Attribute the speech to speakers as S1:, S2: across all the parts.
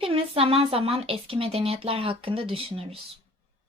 S1: Hepimiz zaman zaman eski medeniyetler hakkında düşünürüz.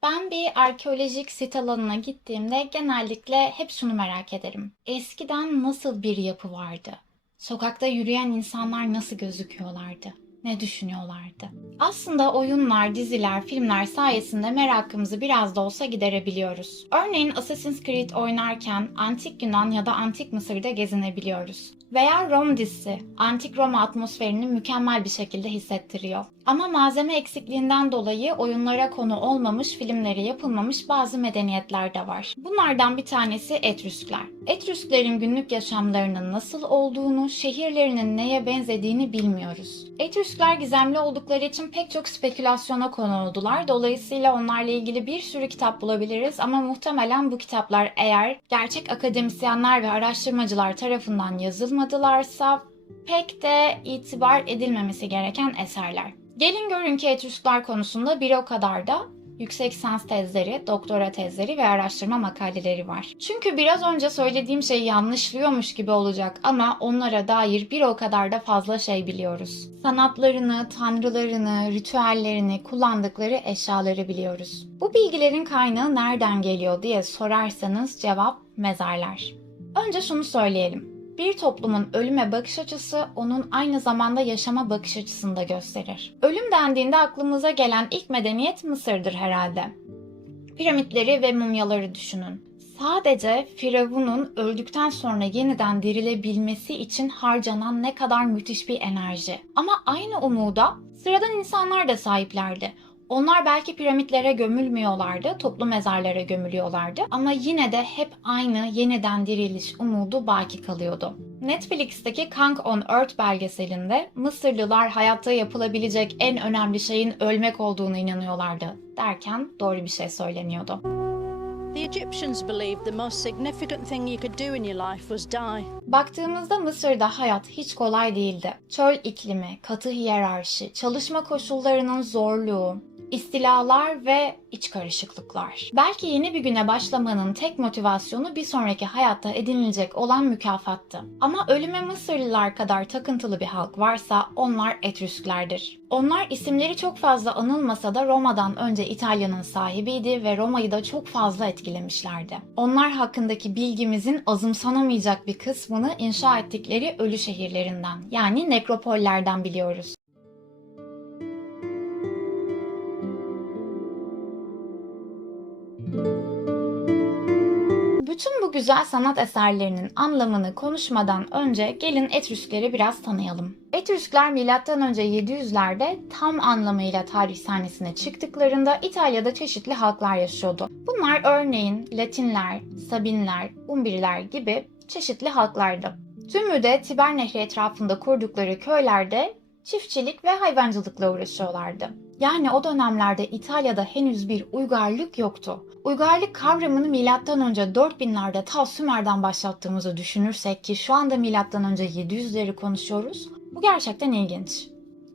S1: Ben bir arkeolojik sit alanına gittiğimde genellikle hep şunu merak ederim. Eskiden nasıl bir yapı vardı? Sokakta yürüyen insanlar nasıl gözüküyorlardı? Ne düşünüyorlardı? Aslında oyunlar, diziler, filmler sayesinde merakımızı biraz da olsa giderebiliyoruz. Örneğin Assassin's Creed oynarken antik Yunan ya da antik Mısır'da gezinebiliyoruz. Veya Rom dizisi, antik Roma atmosferini mükemmel bir şekilde hissettiriyor. Ama malzeme eksikliğinden dolayı oyunlara konu olmamış, filmleri yapılmamış bazı medeniyetler de var. Bunlardan bir tanesi Etrüskler. Etrüsklerin günlük yaşamlarının nasıl olduğunu, şehirlerinin neye benzediğini bilmiyoruz. Etrüskler gizemli oldukları için pek çok spekülasyona konu oldular. Dolayısıyla onlarla ilgili bir sürü kitap bulabiliriz ama muhtemelen bu kitaplar eğer gerçek akademisyenler ve araştırmacılar tarafından yazılmadılarsa pek de itibar edilmemesi gereken eserler. Gelin görün ki Etrüskler konusunda bir o kadar da yüksek lisans tezleri, doktora tezleri ve araştırma makaleleri var. Çünkü biraz önce söylediğim şeyi yanlışlıyormuş gibi olacak ama onlara dair bir o kadar da fazla şey biliyoruz. Sanatlarını, tanrılarını, ritüellerini, kullandıkları eşyaları biliyoruz. Bu bilgilerin kaynağı nereden geliyor diye sorarsanız cevap mezarlar. Önce şunu söyleyelim. Bir toplumun ölüme bakış açısı onun aynı zamanda yaşama bakış açısını da gösterir. Ölüm dendiğinde aklımıza gelen ilk medeniyet Mısır'dır herhalde. Piramitleri ve mumyaları düşünün. Sadece Firavun'un öldükten sonra yeniden dirilebilmesi için harcanan ne kadar müthiş bir enerji. Ama aynı umuda sıradan insanlar da sahiplerdi. Onlar belki piramitlere gömülmüyorlardı, toplu mezarlara gömülüyorlardı ama yine de hep aynı yeniden diriliş umudu baki kalıyordu. Netflix'teki Kang on Earth belgeselinde Mısırlılar hayatta yapılabilecek en önemli şeyin ölmek olduğunu inanıyorlardı derken doğru bir şey söyleniyordu. The Egyptians believed the most significant thing you could do in your life was die. Baktığımızda Mısır'da hayat hiç kolay değildi. Çöl iklimi, katı hiyerarşi, çalışma koşullarının zorluğu, istilalar ve iç karışıklıklar. Belki yeni bir güne başlamanın tek motivasyonu bir sonraki hayatta edinilecek olan mükafattı. Ama ölüme Mısırlılar kadar takıntılı bir halk varsa onlar Etrüsklerdir. Onlar isimleri çok fazla anılmasa da Roma'dan önce İtalya'nın sahibiydi ve Roma'yı da çok fazla etkilemişlerdi. Onlar hakkındaki bilgimizin azımsanamayacak bir kısmını inşa ettikleri ölü şehirlerinden yani nekropollerden biliyoruz. Bütün bu güzel sanat eserlerinin anlamını konuşmadan önce gelin Etrüskleri biraz tanıyalım. Etrüskler M.Ö. 700'lerde tam anlamıyla tarih sahnesine çıktıklarında İtalya'da çeşitli halklar yaşıyordu. Bunlar örneğin Latinler, Sabinler, Umbriler gibi çeşitli halklardı. Tümü de Tiber Nehri etrafında kurdukları köylerde çiftçilik ve hayvancılıkla uğraşıyorlardı. Yani o dönemlerde İtalya'da henüz bir uygarlık yoktu. Uygarlık kavramını önce 4000'lerde ta Sümer'den başlattığımızı düşünürsek ki şu anda önce 700'leri konuşuyoruz. Bu gerçekten ilginç.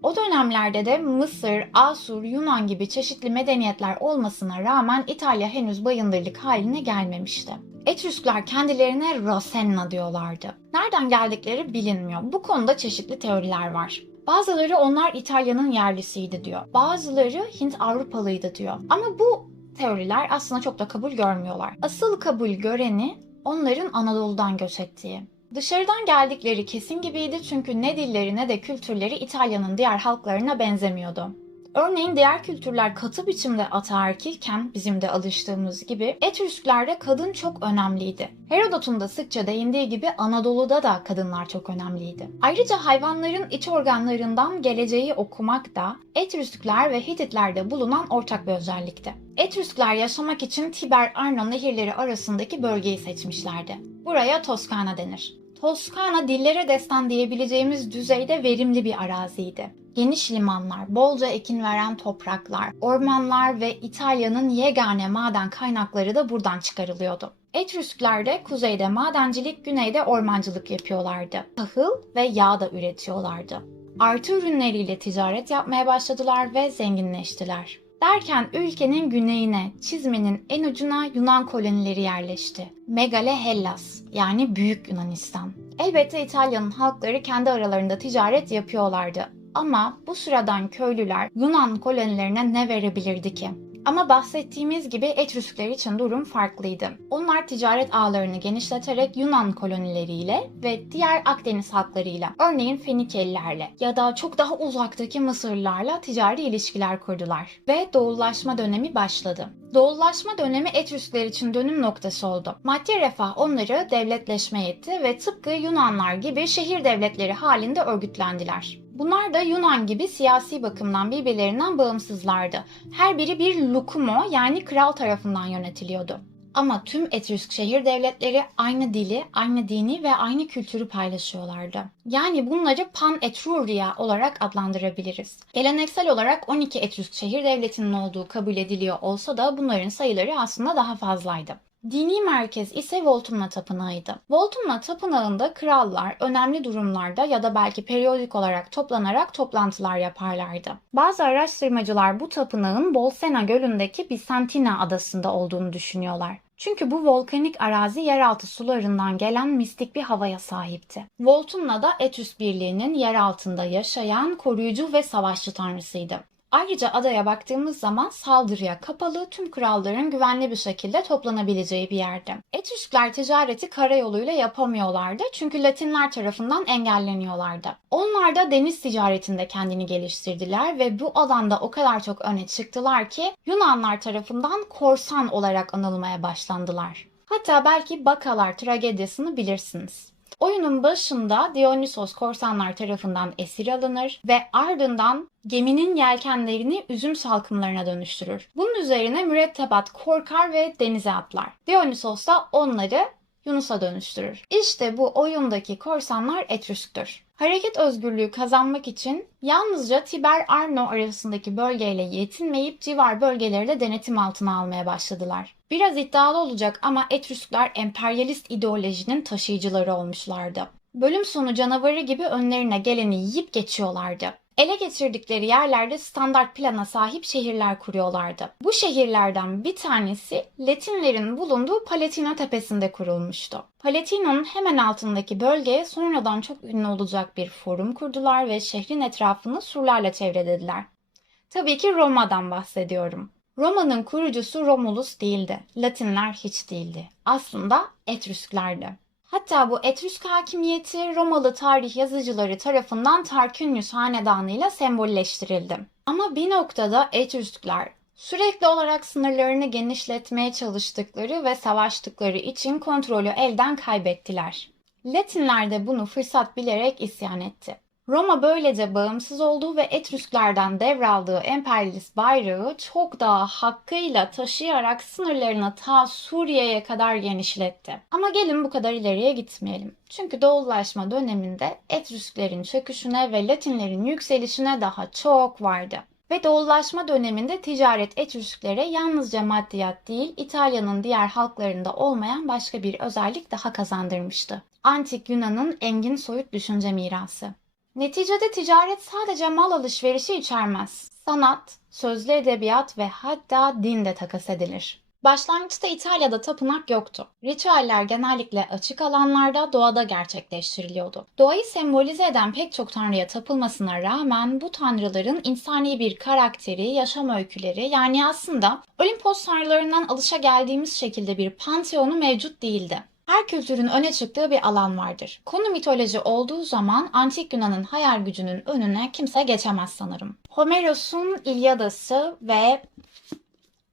S1: O dönemlerde de Mısır, Asur, Yunan gibi çeşitli medeniyetler olmasına rağmen İtalya henüz bayındırlık haline gelmemişti. Etrüskler kendilerine Rasenna diyorlardı. Nereden geldikleri bilinmiyor. Bu konuda çeşitli teoriler var. Bazıları onlar İtalya'nın yerlisiydi diyor. Bazıları Hint Avrupalıydı diyor. Ama bu teoriler aslında çok da kabul görmüyorlar. Asıl kabul göreni onların Anadolu'dan göç ettiği. Dışarıdan geldikleri kesin gibiydi çünkü ne dilleri ne de kültürleri İtalya'nın diğer halklarına benzemiyordu. Örneğin diğer kültürler katı biçimde ataerkilken bizim de alıştığımız gibi Etrüsklerde kadın çok önemliydi. Herodot'un da sıkça değindiği gibi Anadolu'da da kadınlar çok önemliydi. Ayrıca hayvanların iç organlarından geleceği okumak da Etrüskler ve Hititlerde bulunan ortak bir özellikti. Etrüskler yaşamak için Tiber-Arno nehirleri arasındaki bölgeyi seçmişlerdi. Buraya Toskana denir. Toskana dillere destan diyebileceğimiz düzeyde verimli bir araziydi. Geniş limanlar, bolca ekin veren topraklar, ormanlar ve İtalya'nın yegane maden kaynakları da buradan çıkarılıyordu. Etrüskler de kuzeyde madencilik, güneyde ormancılık yapıyorlardı. Tahıl ve yağ da üretiyorlardı. Artı ürünleriyle ticaret yapmaya başladılar ve zenginleştiler. Derken ülkenin güneyine, çizmenin en ucuna Yunan kolonileri yerleşti. Megale Hellas yani Büyük Yunanistan. Elbette İtalya'nın halkları kendi aralarında ticaret yapıyorlardı. Ama bu sıradan köylüler Yunan kolonilerine ne verebilirdi ki? Ama bahsettiğimiz gibi Etrüskler için durum farklıydı. Onlar ticaret ağlarını genişleterek Yunan kolonileriyle ve diğer Akdeniz halklarıyla, örneğin Fenikelilerle ya da çok daha uzaktaki Mısırlılarla ticari ilişkiler kurdular. Ve doğullaşma dönemi başladı. Doğullaşma dönemi Etrüskler için dönüm noktası oldu. Maddi refah onları devletleşmeye itti ve tıpkı Yunanlar gibi şehir devletleri halinde örgütlendiler. Bunlar da Yunan gibi siyasi bakımdan birbirlerinden bağımsızlardı. Her biri bir lukumo yani kral tarafından yönetiliyordu. Ama tüm Etrüsk şehir devletleri aynı dili, aynı dini ve aynı kültürü paylaşıyorlardı. Yani bunları Pan Etruria olarak adlandırabiliriz. Geleneksel olarak 12 Etrüsk şehir devletinin olduğu kabul ediliyor olsa da bunların sayıları aslında daha fazlaydı. Dini merkez ise Voltumna Tapınağı'ydı. Voltumna Tapınağı'nda krallar önemli durumlarda ya da belki periyodik olarak toplanarak toplantılar yaparlardı. Bazı araştırmacılar bu tapınağın Bolsena Gölü'ndeki Bisantina adasında olduğunu düşünüyorlar. Çünkü bu volkanik arazi yeraltı sularından gelen mistik bir havaya sahipti. Voltumna da Etrüsk Birliği'nin yer altında yaşayan koruyucu ve savaşçı tanrısıydı. Ayrıca adaya baktığımız zaman saldırıya kapalı tüm kralların güvenli bir şekilde toplanabileceği bir yerde. Etrüskler ticareti karayoluyla yapamıyorlardı çünkü Latinler tarafından engelleniyorlardı. Onlar da deniz ticaretinde kendini geliştirdiler ve bu alanda o kadar çok öne çıktılar ki Yunanlar tarafından korsan olarak anılmaya başlandılar. Hatta belki Bakalar tragedisini bilirsiniz. Oyunun başında Dionysos korsanlar tarafından esir alınır ve ardından geminin yelkenlerini üzüm salkımlarına dönüştürür. Bunun üzerine mürettebat korkar ve denize atlar. Dionysos da onları Yunus'a dönüştürür. İşte bu oyundaki korsanlar Etrüsk'tür. Hareket özgürlüğü kazanmak için yalnızca Tiber-Arno arasındaki bölgeyle yetinmeyip civar bölgeleri de denetim altına almaya başladılar. Biraz iddialı olacak ama Etrüskler emperyalist ideolojinin taşıyıcıları olmuşlardı. Bölüm sonu canavarı gibi önlerine geleni yiyip geçiyorlardı. Ele geçirdikleri yerlerde standart plana sahip şehirler kuruyorlardı. Bu şehirlerden bir tanesi Latinlerin bulunduğu Palatino tepesinde kurulmuştu. Palatino'nun hemen altındaki bölgeye sonradan çok ünlü olacak bir forum kurdular ve şehrin etrafını surlarla çevrelediler. Tabii ki Roma'dan bahsediyorum. Roma'nın kurucusu Romulus değildi. Latinler hiç değildi. Aslında Etrüsklerdi. Hatta bu Etrüsk hakimiyeti Romalı tarih yazıcıları tarafından Tarquinius hanedanıyla sembolleştirildi. Ama bir noktada Etrüskler sürekli olarak sınırlarını genişletmeye çalıştıkları ve savaştıkları için kontrolü elden kaybettiler. Latinler de bunu fırsat bilerek isyan etti. Roma böylece bağımsız olduğu ve Etrüsklerden devraldığı emperyalist bayrağı çok daha hakkıyla taşıyarak sınırlarını ta Suriye'ye kadar genişletti. Ama gelin bu kadar ileriye gitmeyelim. Çünkü doğullaşma döneminde Etrüsklerin çöküşüne ve Latinlerin yükselişine daha çok vardı. Ve doğullaşma döneminde ticaret Etrüsklere yalnızca maddiyat değil, İtalya'nın diğer halklarında olmayan başka bir özellik daha kazandırmıştı. Antik Yunan'ın engin soyut düşünce mirası. Neticede ticaret sadece mal alışverişi içermez. Sanat, sözlü edebiyat ve hatta din de takas edilir. Başlangıçta İtalya'da tapınak yoktu. Ritüeller genellikle açık alanlarda doğada gerçekleştiriliyordu. Doğayı sembolize eden pek çok tanrıya tapılmasına rağmen bu tanrıların insani bir karakteri, yaşam öyküleri yani aslında Olimpos tanrılarından alışa geldiğimiz şekilde bir panteonu mevcut değildi. Her kültürün öne çıktığı bir alan vardır. Konu mitoloji olduğu zaman antik Yunan'ın hayal gücünün önüne kimse geçemez sanırım. Homeros'un İlyadası ve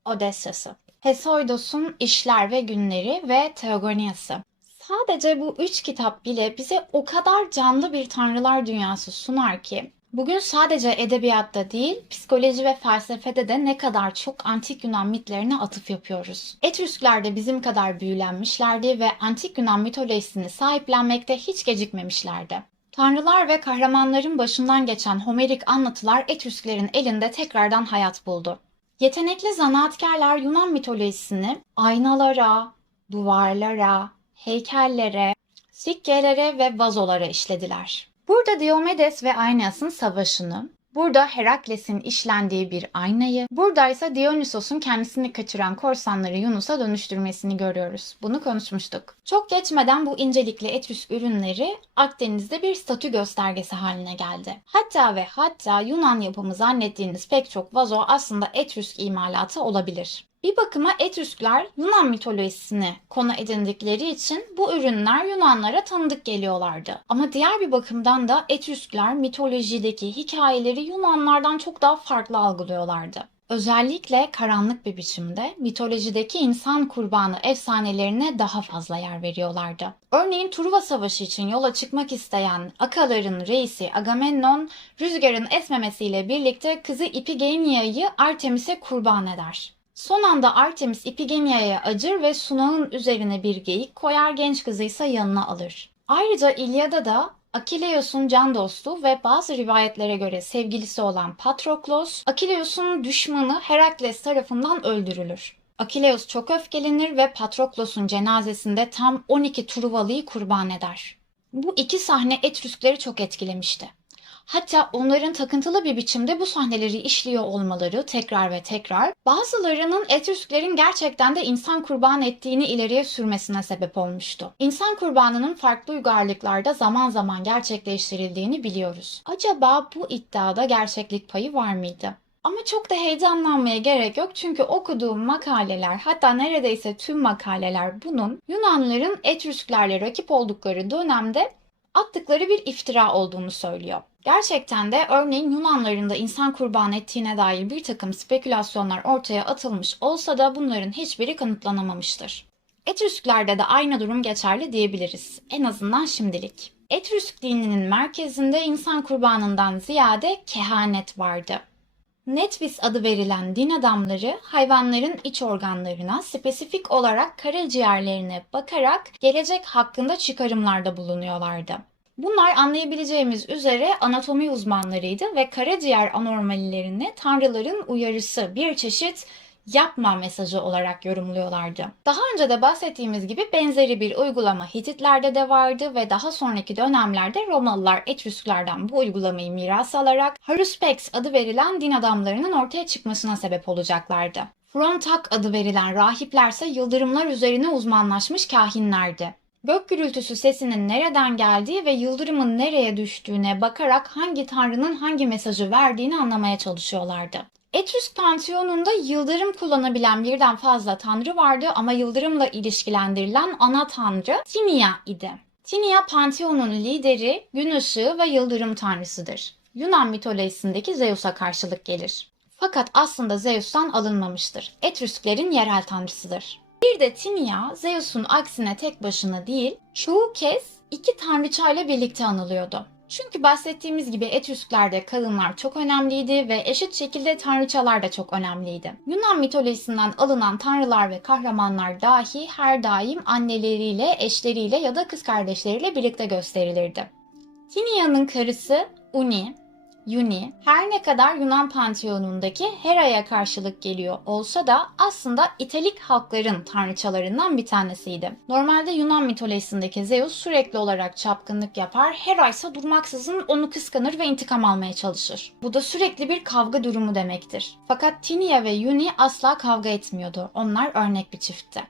S1: Odessa'sı. Hesioidos'un İşler ve Günleri ve Teogoniası. Sadece bu üç kitap bile bize o kadar canlı bir tanrılar dünyası sunar ki Bugün sadece edebiyatta değil, psikoloji ve felsefede de ne kadar çok antik Yunan mitlerine atıf yapıyoruz. Etrüskler de bizim kadar büyülenmişlerdi ve antik Yunan mitolojisini sahiplenmekte hiç gecikmemişlerdi. Tanrılar ve kahramanların başından geçen Homerik anlatılar Etrüsklerin elinde tekrardan hayat buldu. Yetenekli zanaatkarlar Yunan mitolojisini aynalara, duvarlara, heykellere, sikkelere ve vazolara işlediler. Burada Diomedes ve Aeneas'ın savaşını, Burada Herakles'in işlendiği bir aynayı, buradaysa Dionysos'un kendisini kaçıran korsanları Yunus'a dönüştürmesini görüyoruz. Bunu konuşmuştuk. Çok geçmeden bu incelikli Etrüsk ürünleri Akdeniz'de bir statü göstergesi haline geldi. Hatta ve hatta Yunan yapımı zannettiğiniz pek çok vazo aslında Etrüsk imalatı olabilir. Bir bakıma Etrüskler Yunan mitolojisini konu edindikleri için bu ürünler Yunanlara tanıdık geliyorlardı. Ama diğer bir bakımdan da Etrüskler mitolojideki hikayeleri Yunanlardan çok daha farklı algılıyorlardı. Özellikle karanlık bir biçimde mitolojideki insan kurbanı efsanelerine daha fazla yer veriyorlardı. Örneğin Truva Savaşı için yola çıkmak isteyen Akaların reisi Agamemnon, rüzgarın esmemesiyle birlikte kızı Ipigenia'yı Artemis'e kurban eder. Son anda Artemis Ipigenia'ya acır ve sunağın üzerine bir geyik koyar genç kızı ise yanına alır. Ayrıca İlyada da Akileus'un can dostu ve bazı rivayetlere göre sevgilisi olan Patroklos, Akileus'un düşmanı Herakles tarafından öldürülür. Akileus çok öfkelenir ve Patroklos'un cenazesinde tam 12 Truvalı'yı kurban eder. Bu iki sahne Etrüskleri çok etkilemişti. Hatta onların takıntılı bir biçimde bu sahneleri işliyor olmaları tekrar ve tekrar bazılarının Etrüsklerin gerçekten de insan kurban ettiğini ileriye sürmesine sebep olmuştu. İnsan kurbanının farklı uygarlıklarda zaman zaman gerçekleştirildiğini biliyoruz. Acaba bu iddiada gerçeklik payı var mıydı? Ama çok da heyecanlanmaya gerek yok çünkü okuduğum makaleler hatta neredeyse tüm makaleler bunun Yunanların Etrüsklerle rakip oldukları dönemde attıkları bir iftira olduğunu söylüyor. Gerçekten de örneğin Yunanların da insan kurban ettiğine dair bir takım spekülasyonlar ortaya atılmış olsa da bunların hiçbiri kanıtlanamamıştır. Etrüsklerde de aynı durum geçerli diyebiliriz. En azından şimdilik. Etrüsk dininin merkezinde insan kurbanından ziyade kehanet vardı. Netvis adı verilen din adamları hayvanların iç organlarına spesifik olarak karaciğerlerine bakarak gelecek hakkında çıkarımlarda bulunuyorlardı. Bunlar anlayabileceğimiz üzere anatomi uzmanlarıydı ve karaciğer anormalilerini tanrıların uyarısı bir çeşit yapma mesajı olarak yorumluyorlardı. Daha önce de bahsettiğimiz gibi benzeri bir uygulama Hititlerde de vardı ve daha sonraki dönemlerde Romalılar Etrüsklerden bu uygulamayı miras alarak Haruspex adı verilen din adamlarının ortaya çıkmasına sebep olacaklardı. Frontak adı verilen rahiplerse yıldırımlar üzerine uzmanlaşmış kahinlerdi. Gök gürültüsü sesinin nereden geldiği ve yıldırımın nereye düştüğüne bakarak hangi tanrının hangi mesajı verdiğini anlamaya çalışıyorlardı. Etrüsk Panteonu'nda yıldırım kullanabilen birden fazla tanrı vardı ama yıldırımla ilişkilendirilen ana tanrı Tinia idi. Tinia Panteon'un lideri, gün ışığı ve yıldırım tanrısıdır. Yunan mitolojisindeki Zeus'a karşılık gelir. Fakat aslında Zeus'tan alınmamıştır. Etrüsklerin yerel tanrısıdır. Bir de Tinia, Zeus'un aksine tek başına değil, çoğu kez iki tanrıçayla birlikte anılıyordu. Çünkü bahsettiğimiz gibi Etrüsklerde kadınlar çok önemliydi ve eşit şekilde tanrıçalar da çok önemliydi. Yunan mitolojisinden alınan tanrılar ve kahramanlar dahi her daim anneleriyle, eşleriyle ya da kız kardeşleriyle birlikte gösterilirdi. Tinia'nın karısı Uni, Yuni her ne kadar Yunan panteonundaki Hera'ya karşılık geliyor olsa da aslında İtalik halkların tanrıçalarından bir tanesiydi. Normalde Yunan mitolojisindeki Zeus sürekli olarak çapkınlık yapar, Hera ise durmaksızın onu kıskanır ve intikam almaya çalışır. Bu da sürekli bir kavga durumu demektir. Fakat Tinia ve Yuni asla kavga etmiyordu. Onlar örnek bir çiftti.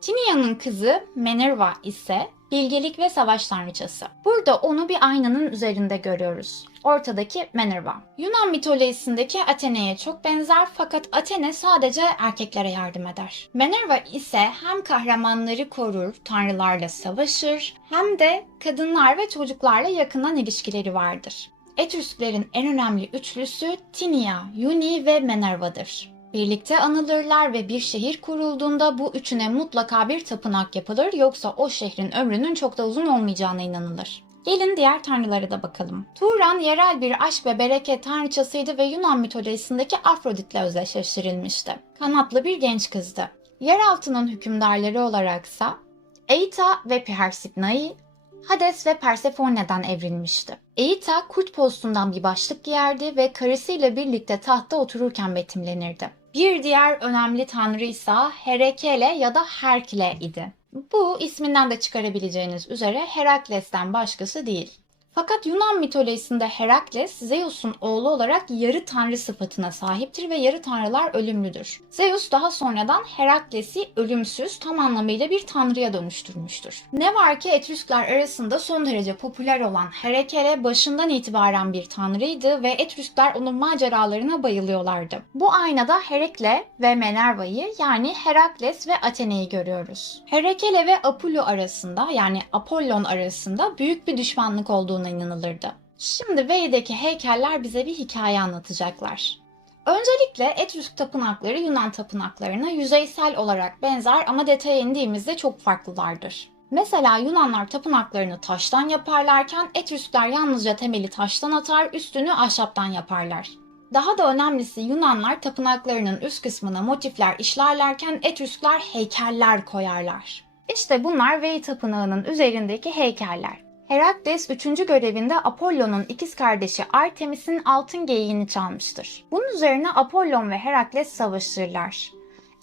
S1: Tinia'nın kızı Minerva ise bilgelik ve savaş tanrıçası. Burada onu bir aynanın üzerinde görüyoruz. Ortadaki Minerva. Yunan mitolojisindeki Atene'ye çok benzer fakat Atene sadece erkeklere yardım eder. Minerva ise hem kahramanları korur, tanrılarla savaşır hem de kadınlar ve çocuklarla yakından ilişkileri vardır. Etrüsklerin en önemli üçlüsü Tinia, Yuni ve Minerva'dır. Birlikte anılırlar ve bir şehir kurulduğunda bu üçüne mutlaka bir tapınak yapılır yoksa o şehrin ömrünün çok da uzun olmayacağına inanılır. Gelin diğer tanrılara da bakalım. Turan yerel bir aşk ve bereket tanrıçasıydı ve Yunan mitolojisindeki Afrodit'le özdeşleştirilmişti. Kanatlı bir genç kızdı. Yeraltının hükümdarları olaraksa Eita ve Persephone, Hades ve Persephone'den evrilmişti. Eita kurt postundan bir başlık giyerdi ve karısıyla birlikte tahtta otururken betimlenirdi. Bir diğer önemli tanrı ise Herekele ya da Herkle idi. Bu isminden de çıkarabileceğiniz üzere Herakles'ten başkası değil. Fakat Yunan mitolojisinde Herakles, Zeus'un oğlu olarak yarı tanrı sıfatına sahiptir ve yarı tanrılar ölümlüdür. Zeus daha sonradan Herakles'i ölümsüz, tam anlamıyla bir tanrıya dönüştürmüştür. Ne var ki Etrüskler arasında son derece popüler olan Herakle başından itibaren bir tanrıydı ve Etrüskler onun maceralarına bayılıyorlardı. Bu aynada Herakle ve Minerva'yı yani Herakles ve Atene'yi görüyoruz. Herakle ve Apollo arasında yani Apollon arasında büyük bir düşmanlık olduğuna inanılırdı. Şimdi Vey'deki heykeller bize bir hikaye anlatacaklar. Öncelikle Etrüsk tapınakları Yunan tapınaklarına yüzeysel olarak benzer ama detaya indiğimizde çok farklılardır. Mesela Yunanlar tapınaklarını taştan yaparlarken Etrüskler yalnızca temeli taştan atar, üstünü ahşaptan yaparlar. Daha da önemlisi Yunanlar tapınaklarının üst kısmına motifler işlerlerken Etrüskler heykeller koyarlar. İşte bunlar Vey Tapınağı'nın üzerindeki heykeller. Herakles 3. görevinde Apollon'un ikiz kardeşi Artemis'in altın geyiğini çalmıştır. Bunun üzerine Apollon ve Herakles savaşırlar.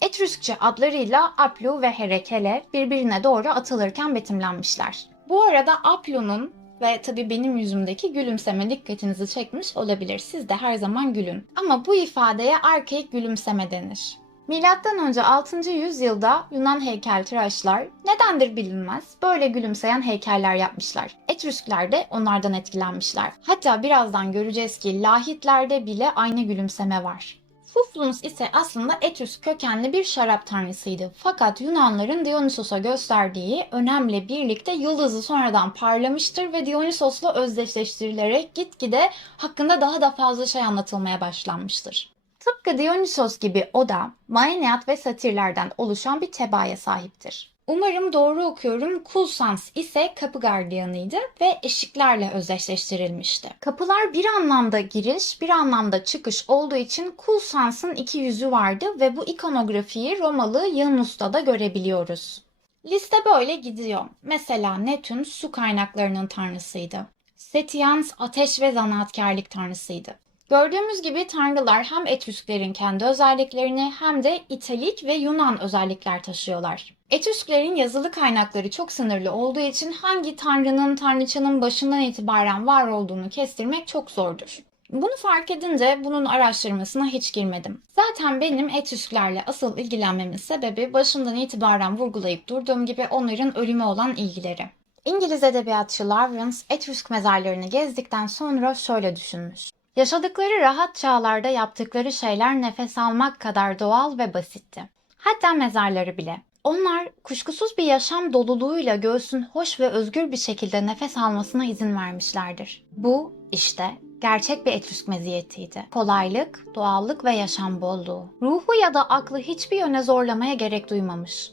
S1: Etrüskçe adlarıyla Aplu ve Herakele birbirine doğru atılırken betimlenmişler. Bu arada Aplu'nun ve tabii benim yüzümdeki gülümseme dikkatinizi çekmiş olabilir. Siz de her zaman gülün. Ama bu ifadeye arkaik gülümseme denir. Milattan önce 6. yüzyılda Yunan heykeltıraşlar nedendir bilinmez böyle gülümseyen heykeller yapmışlar. Etrüskler de onlardan etkilenmişler. Hatta birazdan göreceğiz ki lahitlerde bile aynı gülümseme var. Fuflunus ise aslında Etrüsk kökenli bir şarap tanrısıydı. Fakat Yunanların Dionysos'a gösterdiği önemle birlikte yıldızı sonradan parlamıştır ve Dionysos'la özdeşleştirilerek gitgide hakkında daha da fazla şey anlatılmaya başlanmıştır. Tıpkı Dionysos gibi o da Maenaat ve Satirlerden oluşan bir tebaaya sahiptir. Umarım doğru okuyorum. Kulsans ise kapı gardiyanıydı ve eşiklerle özdeşleştirilmişti. Kapılar bir anlamda giriş, bir anlamda çıkış olduğu için Kulsans'ın iki yüzü vardı ve bu ikonografiyi Romalı Yanus'ta da görebiliyoruz. Liste böyle gidiyor. Mesela Netün su kaynaklarının tanrısıydı. Setians ateş ve zanaatkarlık tanrısıydı. Gördüğümüz gibi tanrılar hem Etrüsklerin kendi özelliklerini hem de İtalik ve Yunan özellikler taşıyorlar. Etrüsklerin yazılı kaynakları çok sınırlı olduğu için hangi tanrının tanrıçanın başından itibaren var olduğunu kestirmek çok zordur. Bunu fark edince bunun araştırmasına hiç girmedim. Zaten benim Etrüsklerle asıl ilgilenmemin sebebi başından itibaren vurgulayıp durduğum gibi onların ölüme olan ilgileri. İngiliz edebiyatçı Lawrence Etrüsk mezarlarını gezdikten sonra şöyle düşünmüş. Yaşadıkları rahat çağlarda yaptıkları şeyler nefes almak kadar doğal ve basitti. Hatta mezarları bile. Onlar kuşkusuz bir yaşam doluluğuyla göğsün hoş ve özgür bir şekilde nefes almasına izin vermişlerdir. Bu işte gerçek bir Etrüsk meziyetiydi. Kolaylık, doğallık ve yaşam bolluğu. Ruhu ya da aklı hiçbir yöne zorlamaya gerek duymamış.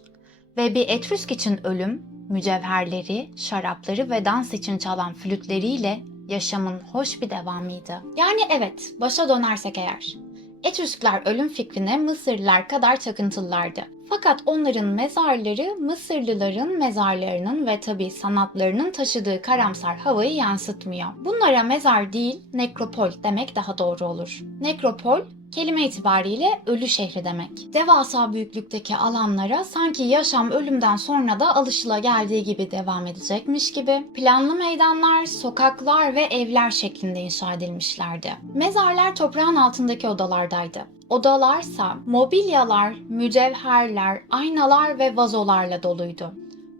S1: Ve bir Etrüsk için ölüm, mücevherleri, şarapları ve dans için çalan flütleriyle yaşamın hoş bir devamıydı. Yani evet, başa dönersek eğer. Etrüskler ölüm fikrine Mısırlılar kadar takıntılılardı. Fakat onların mezarları Mısırlıların mezarlarının ve tabi sanatlarının taşıdığı karamsar havayı yansıtmıyor. Bunlara mezar değil, nekropol demek daha doğru olur. Nekropol kelime itibariyle ölü şehri demek. Devasa büyüklükteki alanlara sanki yaşam ölümden sonra da alışıla geldiği gibi devam edecekmiş gibi planlı meydanlar, sokaklar ve evler şeklinde inşa edilmişlerdi. Mezarlar toprağın altındaki odalardaydı. Odalarsa mobilyalar, mücevherler, aynalar ve vazolarla doluydu.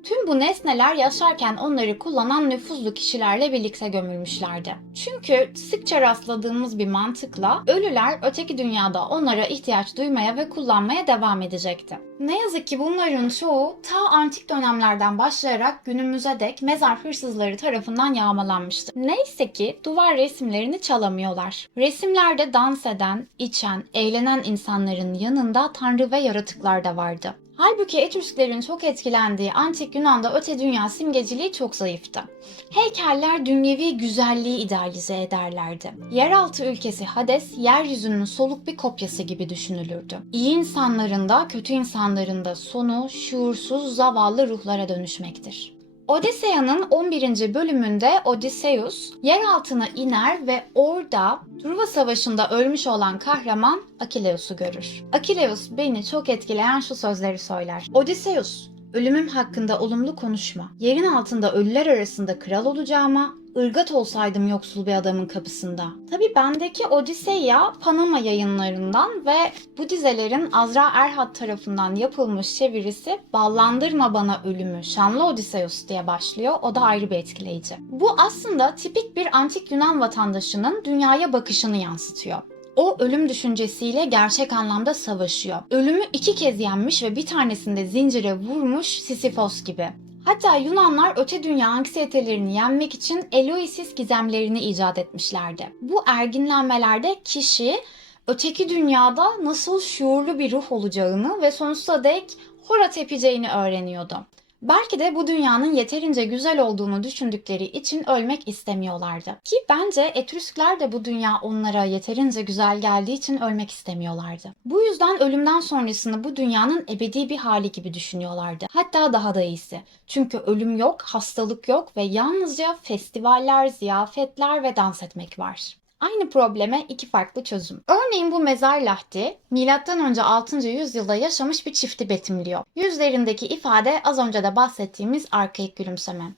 S1: Tüm bu nesneler yaşarken onları kullanan nüfuzlu kişilerle birlikte gömülmüşlerdi. Çünkü sıkça rastladığımız bir mantıkla ölüler öteki dünyada onlara ihtiyaç duymaya ve kullanmaya devam edecekti. Ne yazık ki bunların çoğu ta antik dönemlerden başlayarak günümüze dek mezar hırsızları tarafından yağmalanmıştır. Neyse ki duvar resimlerini çalamıyorlar. Resimlerde dans eden, içen, eğlenen insanların yanında tanrı ve yaratıklar da vardı. Halbuki Etrüsklerin çok etkilendiği antik Yunan'da öte dünya simgeciliği çok zayıftı. Heykeller dünyevi güzelliği idealize ederlerdi. Yeraltı ülkesi Hades, yeryüzünün soluk bir kopyası gibi düşünülürdü. İyi insanların da kötü insanların da sonu şuursuz zavallı ruhlara dönüşmektir. Odiseya'nın 11. bölümünde Odysseus yer altına iner ve orada Truva Savaşı'nda ölmüş olan kahraman Akileus'u görür. Akileus beni çok etkileyen şu sözleri söyler. Odysseus, ölümüm hakkında olumlu konuşma. Yerin altında ölüler arasında kral olacağıma, ırgat olsaydım yoksul bir adamın kapısında. Tabii bendeki Odisea Panama yayınlarından ve bu dizelerin Azra Erhat tarafından yapılmış çevirisi Ballandırma Bana Ölümü Şanlı Odysseus diye başlıyor. O da ayrı bir etkileyici. Bu aslında tipik bir antik Yunan vatandaşının dünyaya bakışını yansıtıyor. O ölüm düşüncesiyle gerçek anlamda savaşıyor. Ölümü iki kez yenmiş ve bir tanesinde zincire vurmuş Sisyphos gibi. Hatta Yunanlar öte dünya anksiyetelerini yenmek için Eloisis gizemlerini icat etmişlerdi. Bu erginlenmelerde kişi öteki dünyada nasıl şuurlu bir ruh olacağını ve sonsuza dek hora tepeceğini öğreniyordu. Belki de bu dünyanın yeterince güzel olduğunu düşündükleri için ölmek istemiyorlardı. Ki bence Etrüskler de bu dünya onlara yeterince güzel geldiği için ölmek istemiyorlardı. Bu yüzden ölümden sonrasını bu dünyanın ebedi bir hali gibi düşünüyorlardı. Hatta daha da iyisi. Çünkü ölüm yok, hastalık yok ve yalnızca festivaller, ziyafetler ve dans etmek var. Aynı probleme iki farklı çözüm. Örneğin bu mezar lahti M.Ö. 6. yüzyılda yaşamış bir çifti betimliyor. Yüzlerindeki ifade az önce de bahsettiğimiz arkaik gülümseme.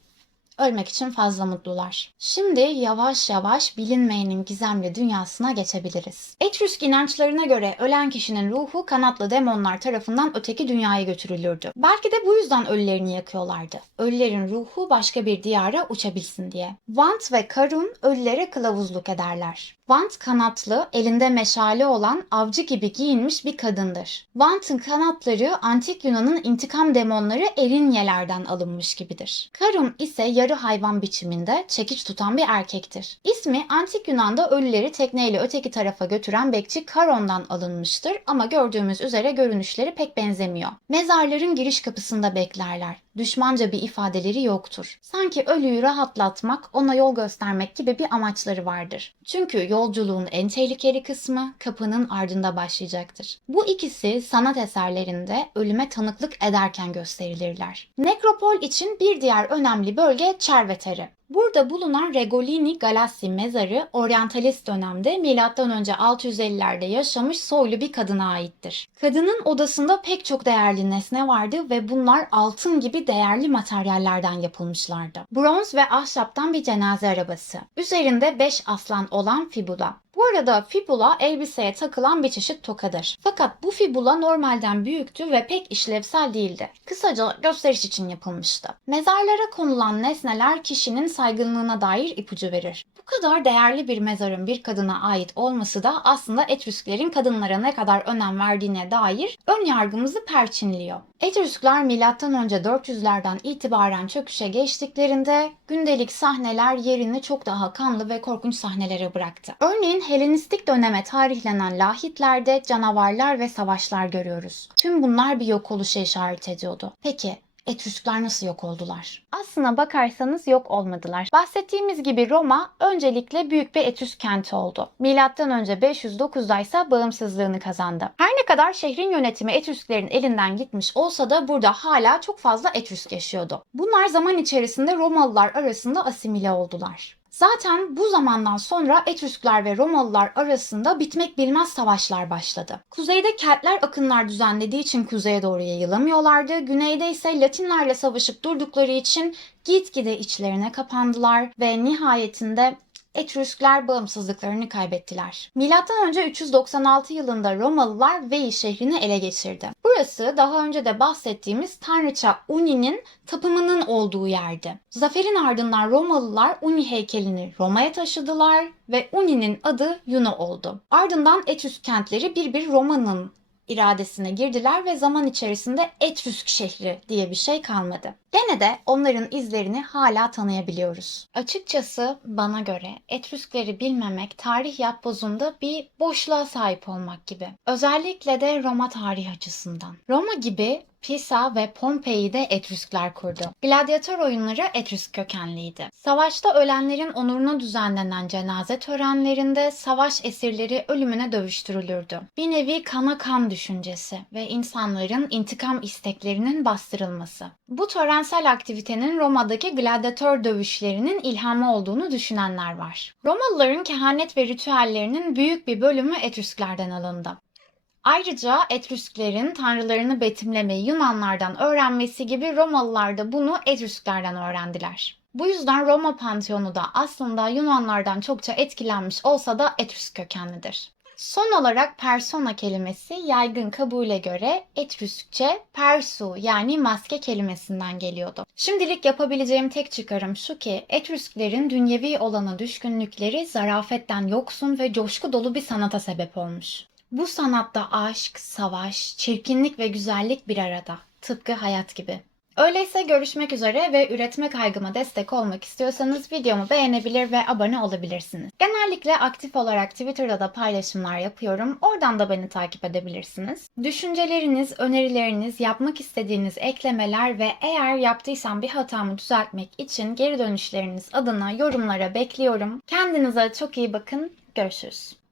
S1: Ölmek için fazla mutlular. Şimdi yavaş yavaş bilinmeyenin gizemli dünyasına geçebiliriz. Etrüsk inançlarına göre ölen kişinin ruhu kanatlı demonlar tarafından öteki dünyaya götürülürdü. Belki de bu yüzden ölülerini yakıyorlardı. Ölülerin ruhu başka bir diyara uçabilsin diye. Vant ve Karun ölülere kılavuzluk ederler. Vant kanatlı, elinde meşale olan avcı gibi giyinmiş bir kadındır. Vant'ın kanatları antik Yunan'ın intikam demonları Erinyelerden alınmış gibidir. Karun ise yarı hayvan biçiminde çekiç tutan bir erkektir. İsmi antik Yunan'da ölüleri tekneyle öteki tarafa götüren bekçi Karon'dan alınmıştır ama gördüğümüz üzere görünüşleri pek benzemiyor. Mezarların giriş kapısında beklerler. Düşmanca bir ifadeleri yoktur. Sanki ölüyü rahatlatmak, ona yol göstermek gibi bir amaçları vardır. Çünkü yolculuğun en tehlikeli kısmı kapının ardında başlayacaktır. Bu ikisi sanat eserlerinde ölüme tanıklık ederken gösterilirler. Nekropol için bir diğer önemli bölge Çerveteri. Burada bulunan Regolini Galassi mezarı oryantalist dönemde M.Ö. 650'lerde yaşamış soylu bir kadına aittir. Kadının odasında pek çok değerli nesne vardı ve bunlar altın gibi değerli materyallerden yapılmışlardı. Bronz ve ahşaptan bir cenaze arabası. Üzerinde 5 aslan olan fibula. Bu arada fibula elbiseye takılan bir çeşit tokadır. Fakat bu fibula normalden büyüktü ve pek işlevsel değildi. Kısaca gösteriş için yapılmıştı. Mezarlara konulan nesneler kişinin saygınlığına dair ipucu verir. Bu kadar değerli bir mezarın bir kadına ait olması da aslında Etrüsklerin kadınlara ne kadar önem verdiğine dair ön yargımızı perçinliyor. Etrüskler M.Ö. 400'lerden itibaren çöküşe geçtiklerinde gündelik sahneler yerini çok daha kanlı ve korkunç sahnelere bıraktı. Örneğin Helenistik döneme tarihlenen lahitlerde canavarlar ve savaşlar görüyoruz. Tüm bunlar bir yok oluşa işaret ediyordu. Peki Etrüskler nasıl yok oldular? Aslına bakarsanız yok olmadılar. Bahsettiğimiz gibi Roma öncelikle büyük bir Etrüsk kenti oldu. Milattan önce 509'da ise bağımsızlığını kazandı. Her ne kadar şehrin yönetimi Etrüsklerin elinden gitmiş olsa da burada hala çok fazla Etrüsk yaşıyordu. Bunlar zaman içerisinde Romalılar arasında asimile oldular. Zaten bu zamandan sonra Etrüskler ve Romalılar arasında bitmek bilmez savaşlar başladı. Kuzeyde Keltler akınlar düzenlediği için kuzeye doğru yayılamıyorlardı. Güneyde ise Latinlerle savaşıp durdukları için gitgide içlerine kapandılar ve nihayetinde Etrüskler bağımsızlıklarını kaybettiler. Önce 396 yılında Romalılar Veii şehrini ele geçirdi. Burası daha önce de bahsettiğimiz tanrıça Uni'nin tapımının olduğu yerdi. Zaferin ardından Romalılar Uni heykelini Roma'ya taşıdılar ve Uni'nin adı Yuno oldu. Ardından Etrüsk kentleri bir bir Roma'nın iradesine girdiler ve zaman içerisinde Etrüsk şehri diye bir şey kalmadı. Gene de onların izlerini hala tanıyabiliyoruz. Açıkçası bana göre Etrüskleri bilmemek tarih yapbozunda bir boşluğa sahip olmak gibi. Özellikle de Roma tarihi açısından. Roma gibi Pisa ve Pompei'yi de Etrüskler kurdu. Gladyatör oyunları Etrüsk kökenliydi. Savaşta ölenlerin onuruna düzenlenen cenaze törenlerinde savaş esirleri ölümüne dövüştürülürdü. Bir nevi kana kan düşüncesi ve insanların intikam isteklerinin bastırılması. Bu törensel aktivitenin Roma'daki gladyatör dövüşlerinin ilhamı olduğunu düşünenler var. Romalıların kehanet ve ritüellerinin büyük bir bölümü Etrüsklerden alındı. Ayrıca Etrüsklerin tanrılarını betimlemeyi Yunanlardan öğrenmesi gibi Romalılar da bunu Etrüsklerden öğrendiler. Bu yüzden Roma Panteonu da aslında Yunanlardan çokça etkilenmiş olsa da Etrüsk kökenlidir. Son olarak persona kelimesi yaygın kabule göre Etrüskçe persu yani maske kelimesinden geliyordu. Şimdilik yapabileceğim tek çıkarım şu ki Etrüsklerin dünyevi olana düşkünlükleri zarafetten yoksun ve coşku dolu bir sanata sebep olmuş. Bu sanatta aşk, savaş, çirkinlik ve güzellik bir arada. Tıpkı hayat gibi. Öyleyse görüşmek üzere ve üretme kaygıma destek olmak istiyorsanız videomu beğenebilir ve abone olabilirsiniz. Genellikle aktif olarak Twitter'da da paylaşımlar yapıyorum. Oradan da beni takip edebilirsiniz. Düşünceleriniz, önerileriniz, yapmak istediğiniz eklemeler ve eğer yaptıysam bir hatamı düzeltmek için geri dönüşleriniz adına yorumlara bekliyorum. Kendinize çok iyi bakın. Görüşürüz.